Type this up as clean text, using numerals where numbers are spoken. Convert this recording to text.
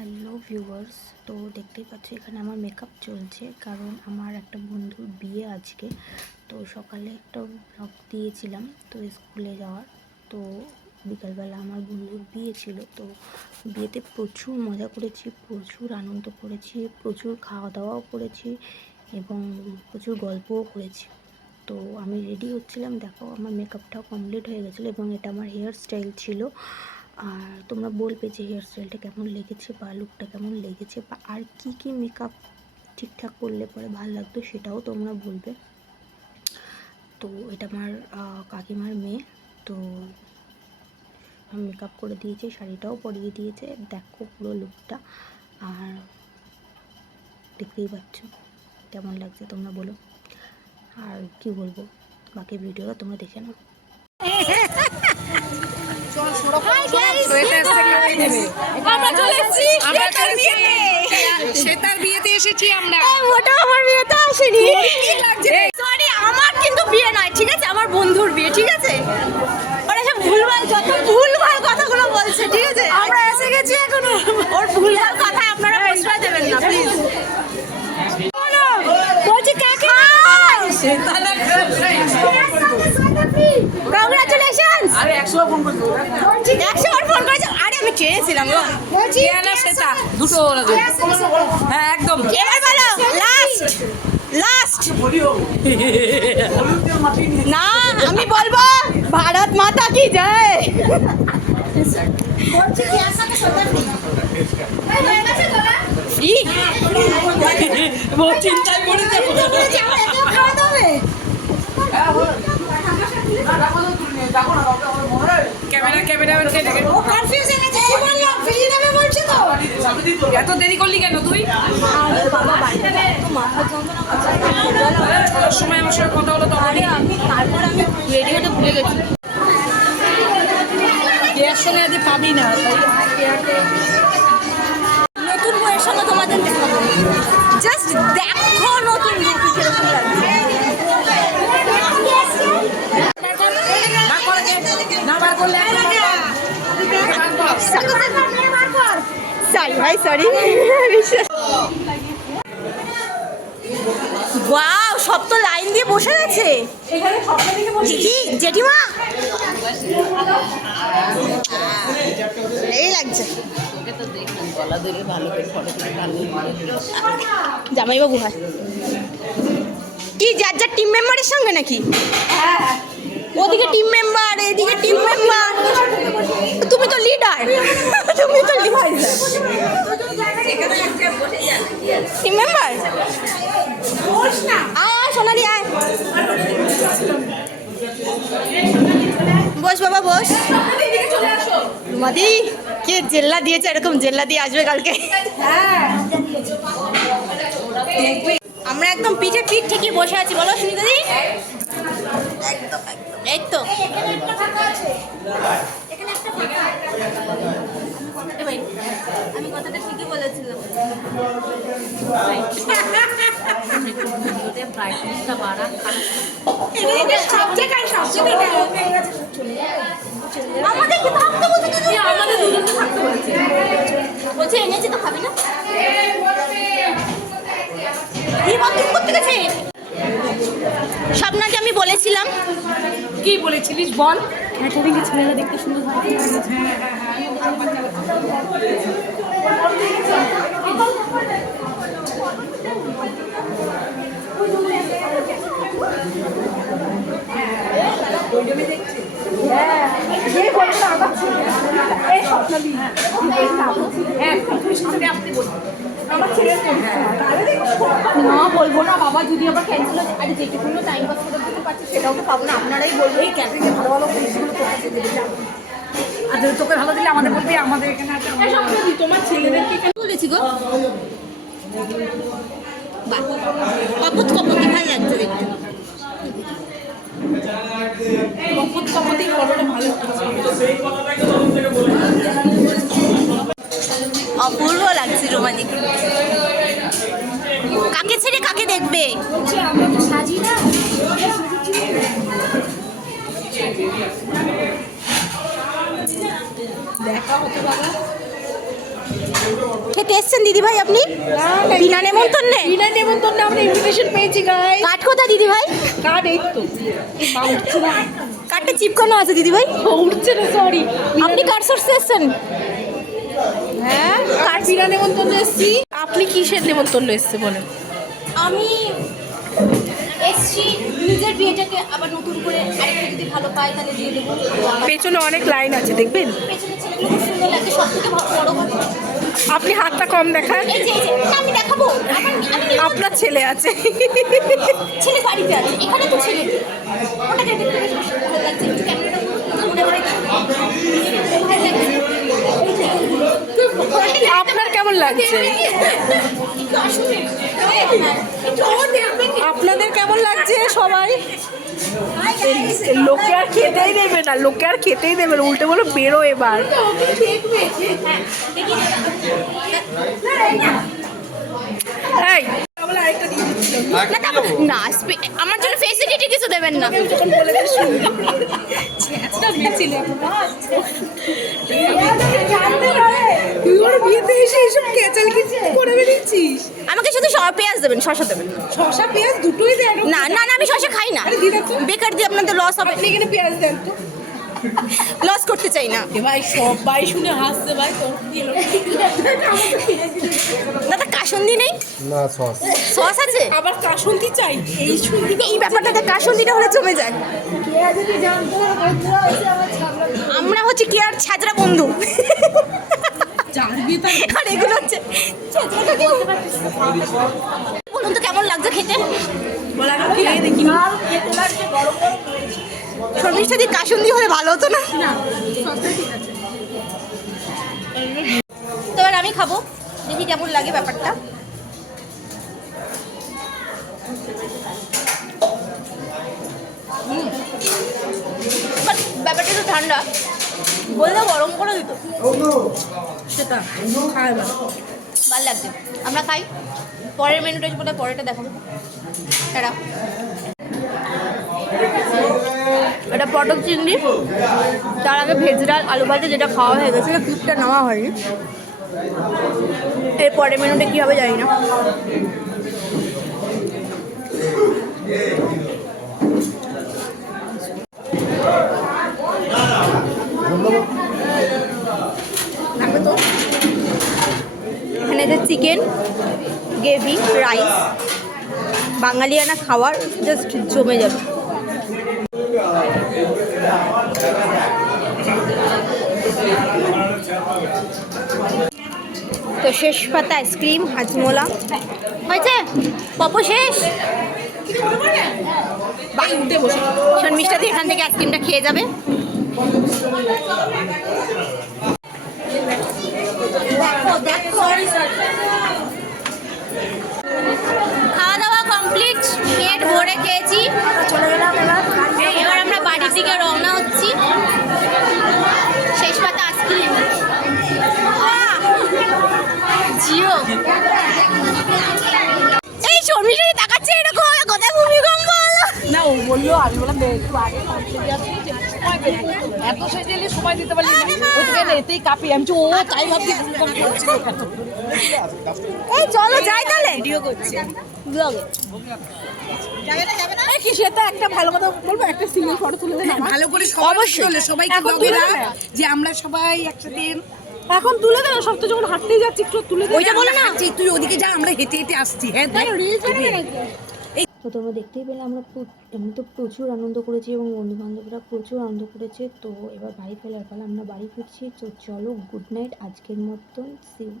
Hello viewers, তো দেখতেই পাচ্ছি এখানে আমার মেকআপ চলছে, কারণ আমার একটা বন্ধুর বিয়ে আজকে। তো সকালে একটা ব্লগ দিয়েছিলাম তো স্কুলে যাওয়ার। তো বিকালবেলা আমার বন্ধুর বিয়ে ছিল, তো বিয়েতে প্রচুর মজা করেছি, প্রচুর আনন্দ করেছি, প্রচুর খাওয়া দাওয়াও করেছি এবং প্রচুর গল্পও করেছি। তো আমি রেডি হচ্ছিলাম, দেখো আমার মেকআপটাও কমপ্লিট হয়ে গেছিলো এবং এটা আমার হেয়ার স্টাইল ছিল। আর তোমরা বলবে যে হেয়ার স্টাইলটা কেমন লেগেছে বা লুকটা কেমন লেগেছে, বা আর কি কি মেকআপ ঠিকঠাক করলে পরে ভালো লাগতো সেটাও তোমরা বলবে। তো এটা আমার কাকিমার মেয়ে, তো মেকআপ করে দিয়েছে, শাড়িটাও পরিয়ে দিয়েছে, দেখো পুরো লুকটা। আর দেখতেই পাচ্ছ কেমন লাগছে তোমরা বলো। আর কি বলবো, বাকি ভিডিওটা তোমরা দেখে নাও। শ্বেতার বিয়েতে এসেছি আমরা। ওটা আমার বিয়েতে আসেনি, সরি আমার কিন্তু বিয়ে নয়, ঠিক আছে, আমার বন্ধুর বিয়ে, ঠিক আছে। ওরা সব ভুলভাল কথাগুলো বলছে, ঠিক আছে, আমরা এসে গেছি এখনো। ওর ভুলভাল কথা আপনারা প্রশ্রয় দেবেন না প্লিজ। বলছি কাকে কংগ্রাচুলেশনস। আরে 100 বার ফোন করেছো, 100 বার ফোন করেছো। আরে আমি চেয়েছিলাম গো, বলছি না সেটা দুটো লাগে। হ্যাঁ একদম। এবার বলো লাস্ট না, আমি বলবো ভারত মাতা কি জয়। বলছি কি আসাতে সোতা ফ্রি বহু চিন্তায় পড়ে যাবো। খাওয়া দাবে ক্যামেরাম্যানকে ডেকে ও কনফিউজ হয়ে গেছে, কি বললাম ফ্রি দেবে বলছে তো। এত দেরি করলি কেন তুই? আরে বাবা বাড়িতে তো মাথা যন্ত্রণা করছে, তোর সময় আমার সঙ্গে কথা হলো তো আরে আমি তারপর আমি রেডিওতে ভুলে গেছি। বিয়ের সঙ্গে আজ পাবি না, নতুন বইয়ের সঙ্গে তোমাদের দেখাবো, জাস্ট দেখো নতুন বই কিরকম লাগছে। সরি ওয়াও, সব তো লাইন দিয়ে বসে গেছে। জেঠিমা এই লাগছে জামাইবাবু হয় কি, যার যার টিম মেম্বারের সঙ্গে নাকি? ওদিকে টিম মেম্বার, এদিকে টিম মেম্বার, তুমি তো লিডার, তুমি তো টিম মেম্বার। আয় সোনালি আয়, বস বাবা বস। মাদি কে জেল্লা দিয়েছে, এরকম জেল্লা দিয়ে আসবে কালকে। আমরা একদম পিঠে পিঠ ঠিকই বসে আছি, বলো সুনিতাদি। এই তো আমি কথাটা ঠিকই বলেছিলাম। আমাদের কি থাকতে বলছে, আমাদের দুজনকে থাকতে বলছে, বলছে এনেছি তো খাবি না। করতে গেছে স্বপ্নাকে আমি বলেছিলাম। কি বলেছিলিস বল? ক্যাটারিংয়ের ছেলেরা দেখতে সুন্দর হয়। না বলবো না বাবা, যদি আবার ক্যান্সেল হয়। আরে যেটুকুনো টাইম পাস করে দিতে পারছি সেটাও তো পাবো না, আপনারাই বলবো। এই ক্যাটারিংয়ে ভালো ভালো জিনিসগুলো করতে দেবে, আর তোকে ভালো দিলে আমাদের বলবি, আমাদের এখানে তোমার ছেলেদেরকে কেন বলেছি গো। কপত কপতি ভালো লাগছে দেখতে। কপতি বড়টা ভালো। অপূর্ব লাগছে, রোমান্টিক। কাকে ছেড়ে কাকে দেখবে? আমরা তো সাজি না। দেখা হতো বাবা। খেতে এসেছেন দিদি ভাই আপনি? বিনা নেমন্তন্নে? বিনা নেমন্তন্নে আমরা ইনভিটেশন পেয়েছি গাইস। কাঠ কোথায় দিদি ভাই? কার্ড এই তো উঠছে না, কাঠটা চিপকানো আছে দিদি ভাই। উঠছে না, সরি। আপনি কার সোর্সে এসেছেন? হ্যাঁ, কার্ড বিনা নেমন্তন্ন এসেছি। আপনি কিসের নেমন্তন্ন এসছে বলেন? আমি এসছি নিজের বিয়েটাকে আবার নতুন করে আরেকটু যদি ভালো পাই তাহলে দিয়ে দেবো। পেছনে অনেক লাইন আছে দেখবেন। পেছনের ছেলেগুলো খুব সুন্দর লাগে, সব থেকে বড় কথা আপনি হাতটা কম দেখান। এই যে না, আমি দেখাবো আমি আপনার ছেলে আছে। ছেলে বাড়িতে আছে, এখানে তো ছেলে নেই। ওটাকে দেখতে বেশ ভালো লাগছে, একটু ক্যামেরাটা মনে করে আপনার কেমন লাগছে? আপনাদের কেমন লাগছে সবাই? লোকে আর খেতেই দেবে না, লোকে আর খেতেই দেবে না, উল্টে বলো বেরো এবার। এই না আমার জন্য ফেসিলিটি কিছু দেবেন না। বিয়েতে এসে এইসব কেচাল কিছু করে বেরিয়েছিস। আমাকে শুধু পেঁয়াজ দেবেন, শসা দেবেন। শসা পেঁয়াজ দুটোই দেন? না না না, আমি শসা খাই না, বেকার দিয়ে আপনাদের লস হবে। আপনি এখানে পেঁয়াজ দেন তো। লস করতে চাই না। ভাই সবাই শুনে হাসছে ভাই। দাদা কাসুন্দি নেই? না, সস সস আছে? আবার কাসুন্দি চাই? এই ব্যাপারটাতে কাসুন্দিটা হলে জমে যায়। আমরা হচ্ছে কি আর ছাজরা বন্ধু। আর এগুলো হচ্ছে বলুন তো কেমন লাগছে খেতে? শর্মিষ্ঠা দি কাসুন্দি হলে ভালো হতো না? তো এবার আমি খাবো, দেখি কেমন লাগে ব্যাপারটা। ব্যাপারটা একটু ঠান্ডা, বললে গরম করে দিত। সেটা খায় না, ভালো লাগছে। আমরা খাই, পরের মেনুটা এসে বলে পরেরটা দেখাবো। এটা এটা পটল চিংড়ি, তার আগে ভেজ ডাল আলু ভাজা যেটা খাওয়া হয়ে গেছে, ক্লিপটা নেওয়া হয়নি। এর পরের মেনুটা কী হবে জানি না। এখানে যে চিকেন গ্রেভি রাইস, বাঙালিয়ানা খাবার জাস্ট জমে যাবে। তো শেষ পাতা আইসক্রিম হাজমোলা হয়েছে, পপ শেষ। শর্মিষ্ঠা দি এখান থেকে আইসক্রিমটা খেয়ে যাবে। খাওয়া দাওয়া কমপ্লিট, পেট ভরে খেয়েছি, চলে গেলাম। এবার আমরা বাড়ির দিকে রওনা হচ্ছি। শেষ পাতা আইসক্রিম জিও। এই শর্মিষ্ঠা দি তাকাচ্ছে এরকম, কোথায় ভূমিকম্প হলো? না ও বললো, আমি বললাম একটু আগে এত সেজেলে সময় দিতে পারলি না, ওইখানে এতেই কাঁপি। আমি ও তাই ভাবছি ভূমিকম্প হচ্ছিল কেন। এই চলো যাই তাহলে, ভিডিও করছি ব্লগে যাবে না। কি সেটা একটা ভালো কথা বলবো, একটা সিঙ্গেল ফটো তুলে দেন ভালো করে অবশ্যই সবাইকে বলবে যে আমরা সবাই একসাথে। এখন তুলে দেন, সব তো যখন হাঁটতেই যাচ্ছি একটু তুলে দেন। ওইটা বলো না, তুই ওদিকে যা, আমরা হেঁটে হেঁটে আসছি। হ্যাঁ তো তোমরা দেখতেই পেলে আমি তো প্রচুর আনন্দ করেছি এবং বন্ধুবান্ধবরা প্রচুর আনন্দ করেছে। তো এবার বাড়ি ফেরার পালা, আমরা বাড়ি ফিরছি। তো চলো, গুড নাইট আজকের মতন, সি ইউ।